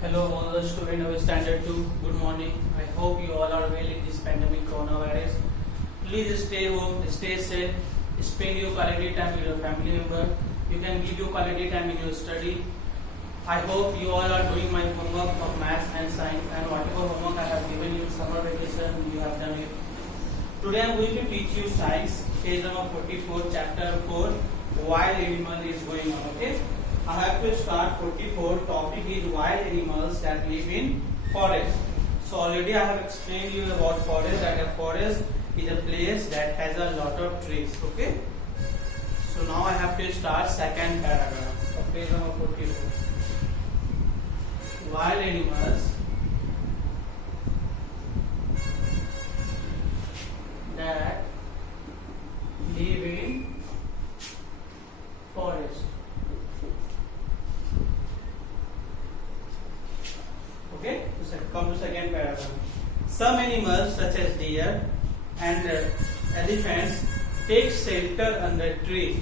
Hello, all the students of Standard 2. Good morning. I hope you all are well in this pandemic coronavirus. Please stay home, stay safe, spend your quality time with your family member. You can give your quality time in your study. I hope you all are doing my homework of maths and science, and whatever homework I have given you in summer vacation, you have done it. Today I am going to teach you science, page number 44, chapter 4, wild animal is going on. Okay. I have to start 44. Topic is wild animals that live in forest. So already I have explained you about forest, that a forest is a place that has a lot of trees. Okay. So now I have to start second paragraph of page number 44. Wild animals that live in forest. Okay, come to second paragraph. Some animals such as deer and elephants take shelter under trees.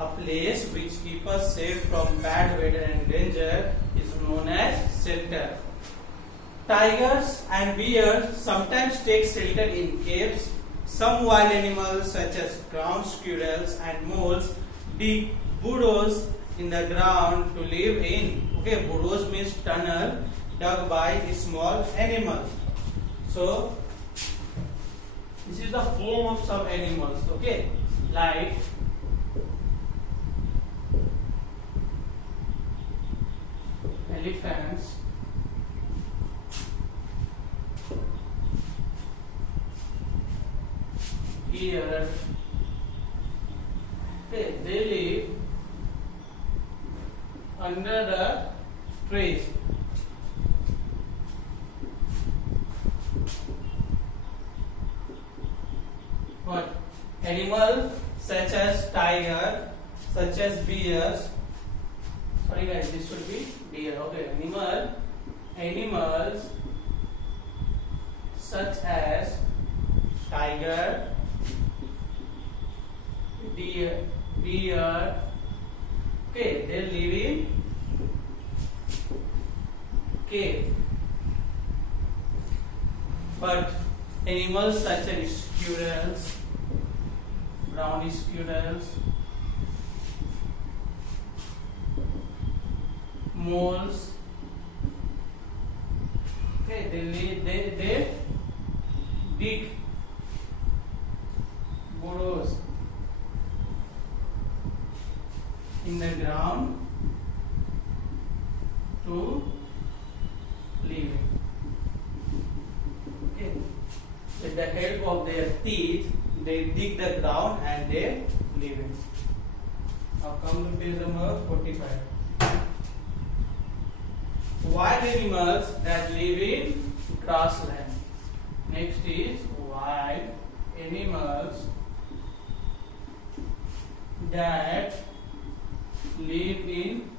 A place which keeps us safe from bad weather and danger is known as shelter. Tigers and bears sometimes take shelter in caves. Some wild animals such as ground squirrels and moles dig burrows in the ground to live in. Okay, burrows means tunnel dug by a small animal. So this is the home of some animals. Okay, like elephants, deer. Okay, they live under the trees. But animals such as tiger, such as bears. Sorry guys, this should be deer. Okay, animals such as tiger, deer. Okay, they live in cave. But animals such as squirrels, brown squirrels, moles, okay, they dig burrows in the ground to live in. Okay. With the help of their teeth, they dig the ground and they live in. Now come to page number 45. Wild animals that live in grassland. Next is wild animals that live in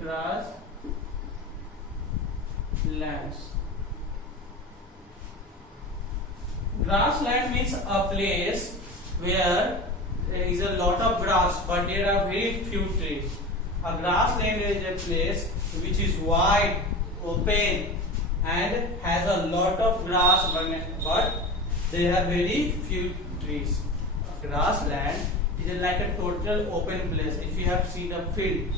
grasslands. Grassland means a place where there is a lot of grass but there are very few trees. A grassland is a place which is wide, open and has a lot of grass but there are very few trees. A grassland is like a total open place. If you have seen a field,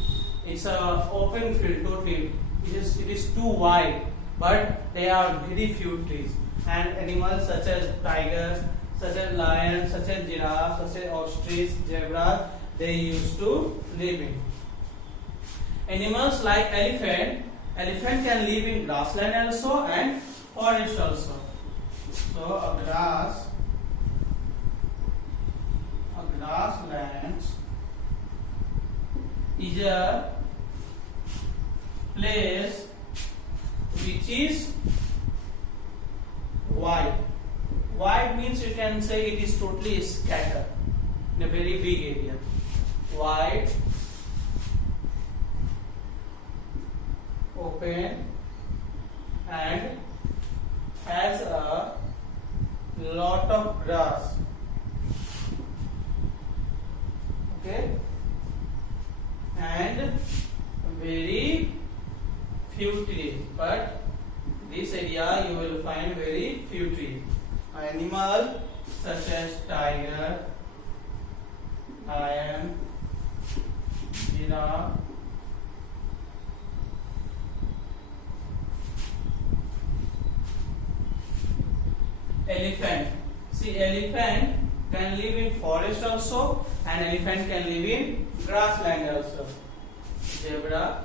it's an open field totally. It is too wide but there are very few trees. And animals such as tigers, such as lions, such as giraffes, such as ostrich, zebra, they used to live in. Animals like elephant can live in grassland also and forest also. So a grassland is a place which is wide. Wide means you can say it is totally scattered in a very big area. Wide, open and has a lot of grass. Okay, and very few trees, but this area you will find very few trees. Animal such as tiger, lion, giraffe, elephant. See, elephant can live in forest also, and elephant can live in grassland also. Zebra,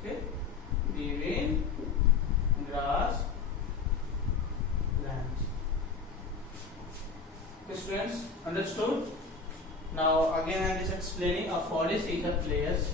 okay, live in grass lands. Okay, students, understood? Now again I am just explaining. A forest is a place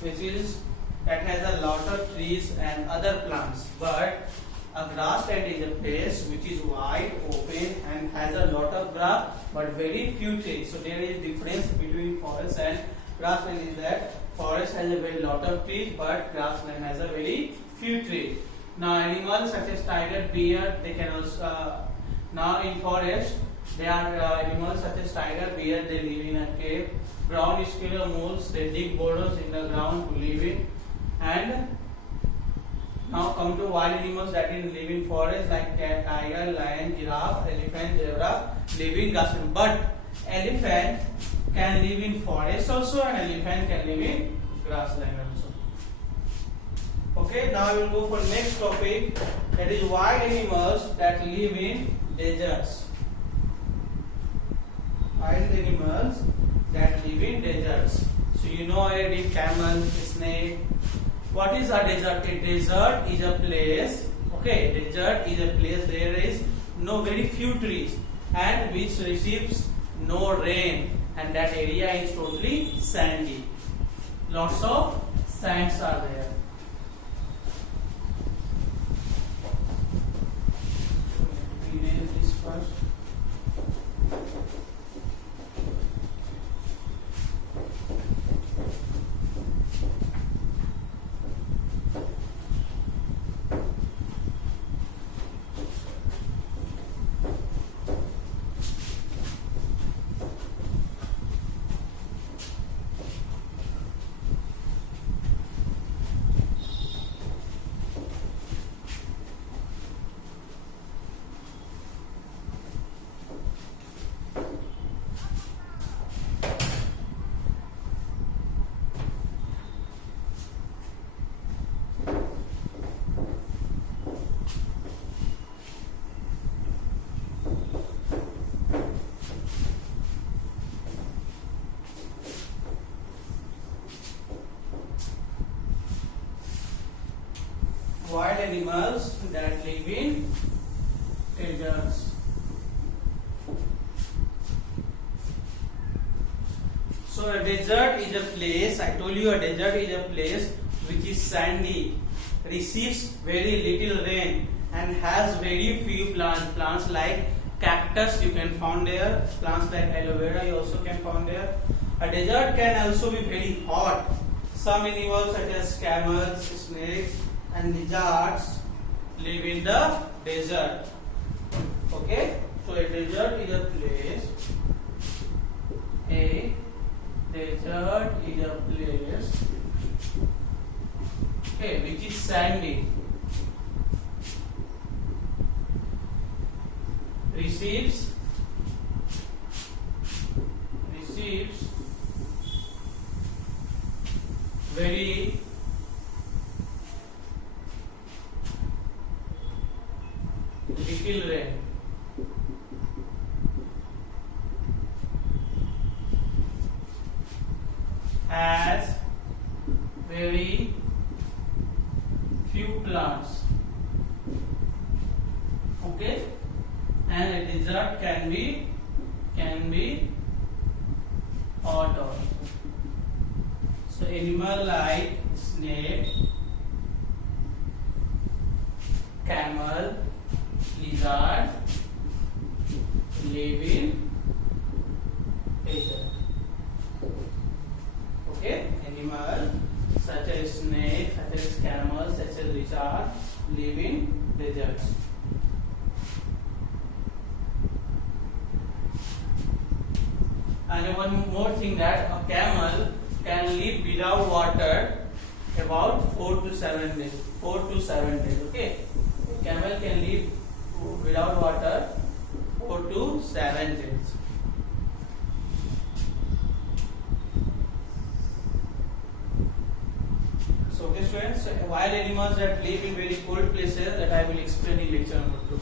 which is that has a lot of trees and other plants, but a grassland is a place which is wide open and has a lot of grass but very few trees. So there is difference between forest and grassland is that forest has a very lot of trees but grassland has a very few trees. Now animals such as tiger, bear, they can also now in forest there are animals such as tiger, bear, they live in a cave. Ground squirrel, moles, they dig burrows in the ground to live in. And now come to wild animals that live in forest like cat, tiger, lion, giraffe, elephant, zebra, live in grassland. But elephant can live in forest also, and elephant can live in grassland also. Okay, now we will go for next topic, that is wild animals that live in deserts. Wild animals that live in deserts. So you know already camel, snake. What is a desert? A desert is a place. Okay, desert is a place there is no very few trees and which receives no rain, and that area is totally sandy. Lots of sands are there. We name this first. Wild animals that live in deserts. So a desert is a place, I told you a desert is a place which is sandy, receives very little rain and has very few plants. Plants like cactus you can find there, plants like aloe vera you also can find there. A desert can also be very hot. Some animals such as camels, snakes and lizards live in the desert. Okay, so a desert is a place. A desert is a place, okay, which is sandy, receives very little rain. Has very few plants. Okay, and a desert can be hot also. So animal like snake, camel, lizard live in desert. Okay, animal such as snake, such as camel, such as lizard live in deserts. And one more thing, that a camel can live without water about 4 to 7 days. 4 to 7 days. Okay. A camel can live without water 4 to 7 days. So, okay, students, wild animals that live in very cold places, that I will explain in lecture number 2.